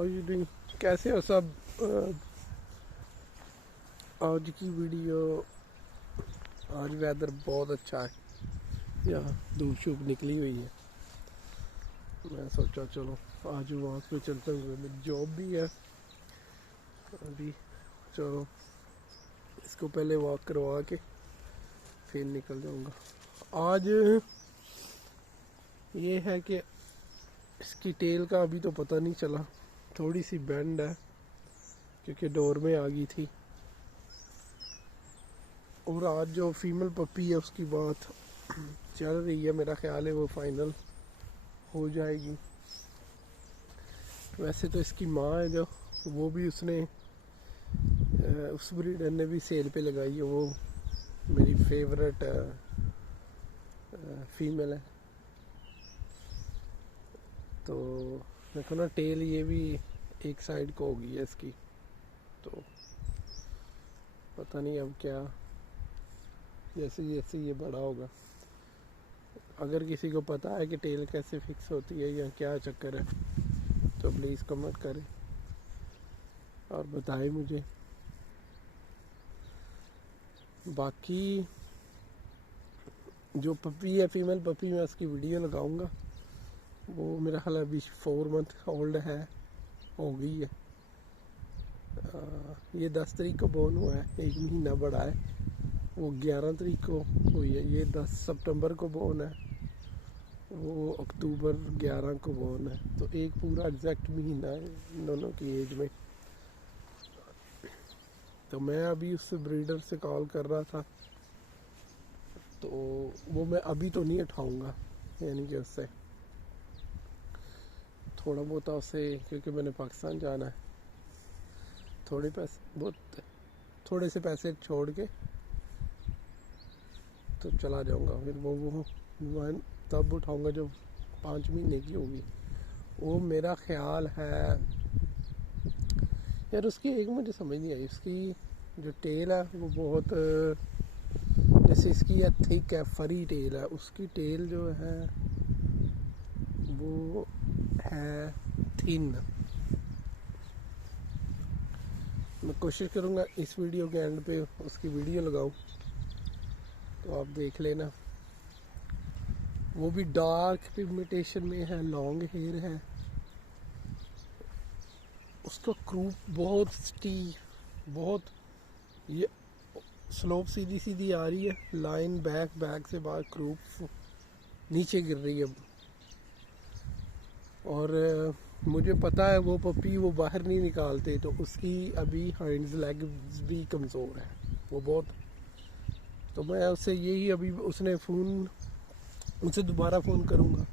How you doing, कैसे हो सब। आज की वीडियो, आज वेदर बहुत अच्छा है, यहाँ धूप शूप निकली हुई है। मैं सोचा चलो आज वॉक पे चलता हूँ, मेरी जॉब भी है अभी। चलो इसको पहले वॉक करवा के फिर निकल जाऊँगा। आज ये है कि इसकी टेल का अभी तो पता नहीं चला, थोड़ी सी बेंड है क्योंकि डोर में आ गई थी। और आज जो फीमेल पपी है उसकी बात चल रही है, मेरा ख्याल है वो फाइनल हो जाएगी। वैसे तो इसकी माँ है जो, वो भी उसने उस ब्रीडर ने भी सेल पे लगाई है, वो मेरी फेवरेट फीमेल है। तो देखो ना, टेल ये भी एक साइड को होगी है इसकी, तो पता नहीं अब क्या, जैसे जैसे ये बड़ा होगा। अगर किसी को पता है कि टेल कैसे फिक्स होती है या क्या चक्कर है तो प्लीज़ कमेंट करें और बताएं मुझे। बाकी जो पपी है, फीमेल पपी, मैं उसकी वीडियो लगाऊंगा। वो मेरा ख्याल अभी 4 मंथ ओल्ड है, हो गई है। ये 10 तारीख को बोर्न हुआ है, 1 महीना बड़ा है। वो 11 तारीख को हुई है, ये 10 सितंबर को बोर्न है, वो अक्टूबर 11 को बोर्न है। तो एक पूरा एग्जैक्ट महीना है इन दोनों की एज में। तो मैं अभी उस ब्रीडर से कॉल कर रहा था, तो वो मैं अभी तो नहीं उठाऊंगा, यानी कि उससे थोड़ा बहुत उससे, क्योंकि मैंने पाकिस्तान जाना है, थोड़े से पैसे छोड़ के तो चला जाऊंगा। फिर वो तब उठाऊंगा जब 5 महीने की होगी। वो मेरा ख्याल है यार, उसकी एक मुझे समझ नहीं आई, उसकी जो टेल है वो बहुत, जैसे इसकी है थिक है, फरी टेल है, उसकी टेल जो है वो है थिन। मैं कोशिश करूँगा इस वीडियो के एंड पे उसकी वीडियो लगाऊं, तो आप देख लेना। वो भी डार्क पिगमेंटेशन में है, लॉन्ग हेयर है, उसका क्रूप बहुत बहुत, ये स्लोप सीधी सीधी आ रही है, लाइन बैक से बाहर क्रूप नीचे गिर रही है। और मुझे पता है वो पपी वो बाहर नहीं निकालते, तो उसकी अभी हैंड्स लेग्स भी कमज़ोर है वो बहुत। तो मैं उससे यही, अभी उसने फ़ोन, उनसे दोबारा फ़ोन करूँगा,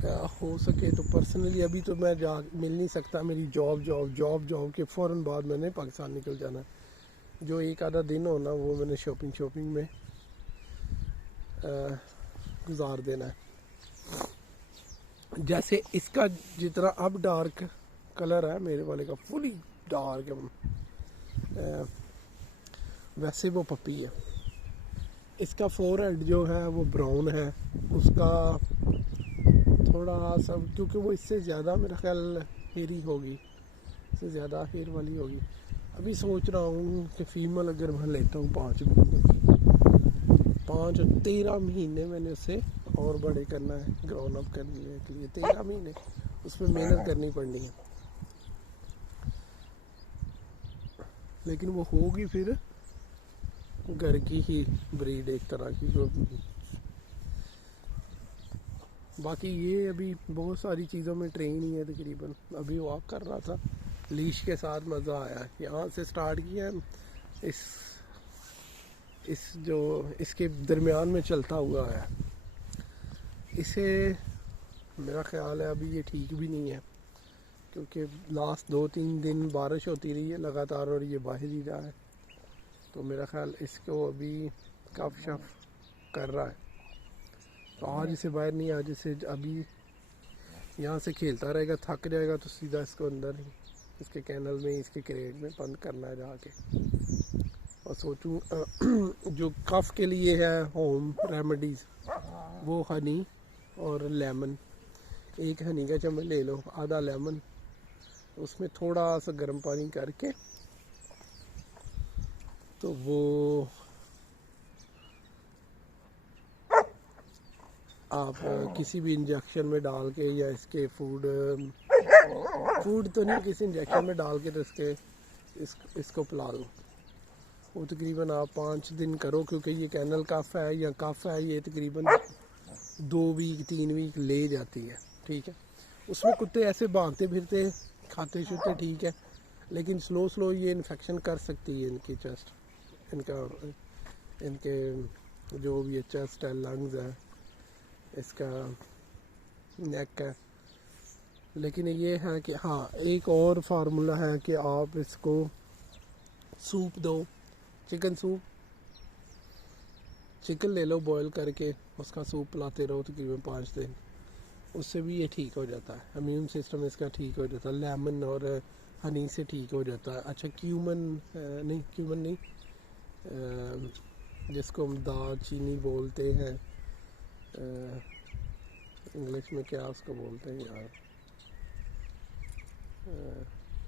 क्या हो सके तो पर्सनली। अभी तो मैं जा मिल नहीं सकता, मेरी जॉब के फ़ौरन बाद मैंने पाकिस्तान निकल जाना है। जो एक आधा दिन होना वो मैंने शॉपिंग में गुजार देना है। जैसे इसका जितना अब डार्क कलर है, मेरे वाले का फुली डार्क है, वैसे वो पपी है। इसका फोरहेड जो है वो ब्राउन है, उसका थोड़ा सा, क्योंकि वो इससे ज़्यादा मेरा ख्याल हेयरी होगी, इससे ज़्यादा हेयर वाली होगी। अभी सोच रहा हूँ कि फीमेल अगर मैं लेता हूँ 5 महीने की, 5 और 13 महीने मैंने उसे और बड़े करना है, ग्रोन अप करने के लिए 13 महीने उसमें मेहनत करनी पड़नी है। लेकिन वो होगी फिर घर की ही ब्रीड, एक तरह की। जो बाकी ये अभी बहुत सारी चीज़ों में ट्रेन ही है तकरीबन। अभी वॉक कर रहा था लीश के साथ, मज़ा आया। यहाँ से स्टार्ट किया, इस जो इसके दरमियान में चलता हुआ आया। इसे मेरा ख्याल है अभी ये ठीक भी नहीं है, क्योंकि लास्ट 2-3 दिन बारिश होती रही है लगातार और ये बाहर ही रहा है। तो मेरा ख्याल इसको अभी कफ शफ कर रहा है, तो आज इसे बाहर नहीं, आज इसे अभी यहाँ से खेलता रहेगा, थक जाएगा तो सीधा इसको अंदर ही इसके कैनल में, इसके क्रेट में बंद करना है जाके। और सोचूं जो कफ के लिए है होम रेमेडीज़, वो हनी और लेमन। एक हनी का चम्मच ले लो, आधा लेमन, उसमें थोड़ा सा गर्म पानी करके तो वो आप किसी भी इंजेक्शन में डाल के या इसके फूड तो नहीं, किसी इंजेक्शन में डाल के तो इसको पिला दो। वो तकरीबन आप 5 दिन करो, क्योंकि ये कैनल कफ है या कफ है, ये तकरीबन 2 वीक 3 वीक ले जाती है। ठीक है, उसमें कुत्ते ऐसे भागते फिरते खाते शुते ठीक है, लेकिन स्लो ये इन्फेक्शन कर सकती है इनकी चेस्ट, इनके जो भी चेस्ट है, लंग्स है, इसका नेक है। लेकिन ये है कि हाँ, एक और फार्मूला है कि आप इसको सूप दो, चिकन सूप, चिकन ले लो बॉयल करके, उसका सूप पिलाते रहो तकरीबन 5 दिन, उससे भी ये ठीक हो जाता है। इम्यून सिस्टम इसका ठीक हो जाता है, लेमन और हनी से ठीक हो जाता है। अच्छा क्यूमन नहीं, जिसको हम दालचीनी बोलते हैं, इंग्लिश में क्या उसको बोलते हैं यार,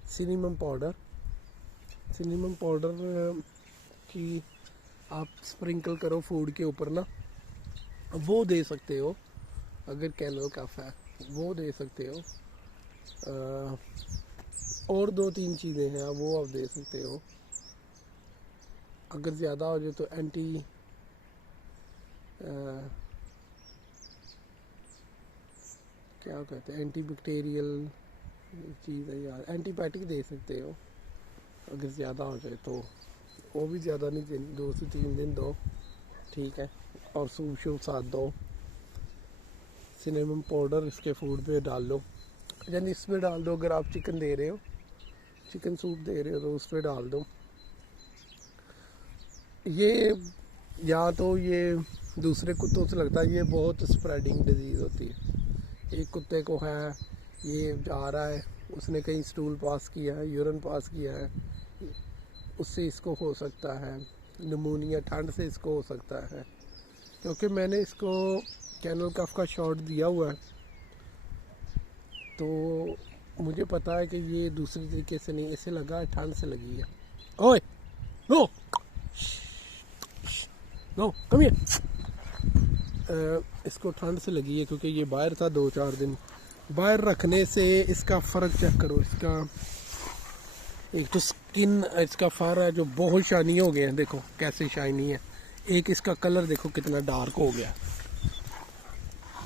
सिनेमम पाउडर की आप स्प्रिंकल करो फूड के ऊपर ना, वो दे सकते हो। अगर कैनल कफ है वो दे सकते हो। और 2-3 चीज़ें हैं वो आप दे सकते हो। अगर ज़्यादा हो जाए तो क्या कहते हैं, एंटी बैक्टीरियल चीज़ है यार, एंटीबायोटिक दे सकते हो अगर ज़्यादा हो जाए तो। वो भी ज़्यादा नहीं, 2 से 3 दिन दो, ठीक है। और सूप साथ दो, सिनेमम पाउडर इसके फूड पे डाल लो, यानी इसमें डाल दो। अगर आप चिकन दे रहे हो, चिकन सूप दे रहे हो तो उस पर डाल दो। ये या तो ये दूसरे कुत्तों से लगता है, ये बहुत स्प्रेडिंग डिजीज़ होती है। एक कुत्ते को है, ये जा रहा है, उसने कहीं स्टूल पास किया है, यूरिन पास किया है, उससे इसको हो सकता है। निमोनिया, ठंड से इसको हो सकता है। क्योंकि मैंने इसको कैनल कफ का शॉट दिया हुआ है, तो मुझे पता है कि ये दूसरी तरीके से नहीं, इसे लगा है ठंड से लगी है। ओए नो नो कम हियर, इसको ठंड से लगी है क्योंकि ये बाहर था 2-4 दिन। बाहर रखने से इसका फ़र्क चेक करो, इसका एक तो स्किन, इसका फर है जो बहुत शाइनी हो गया है, देखो कैसे शाइनी है। एक इसका कलर देखो कितना डार्क हो गया।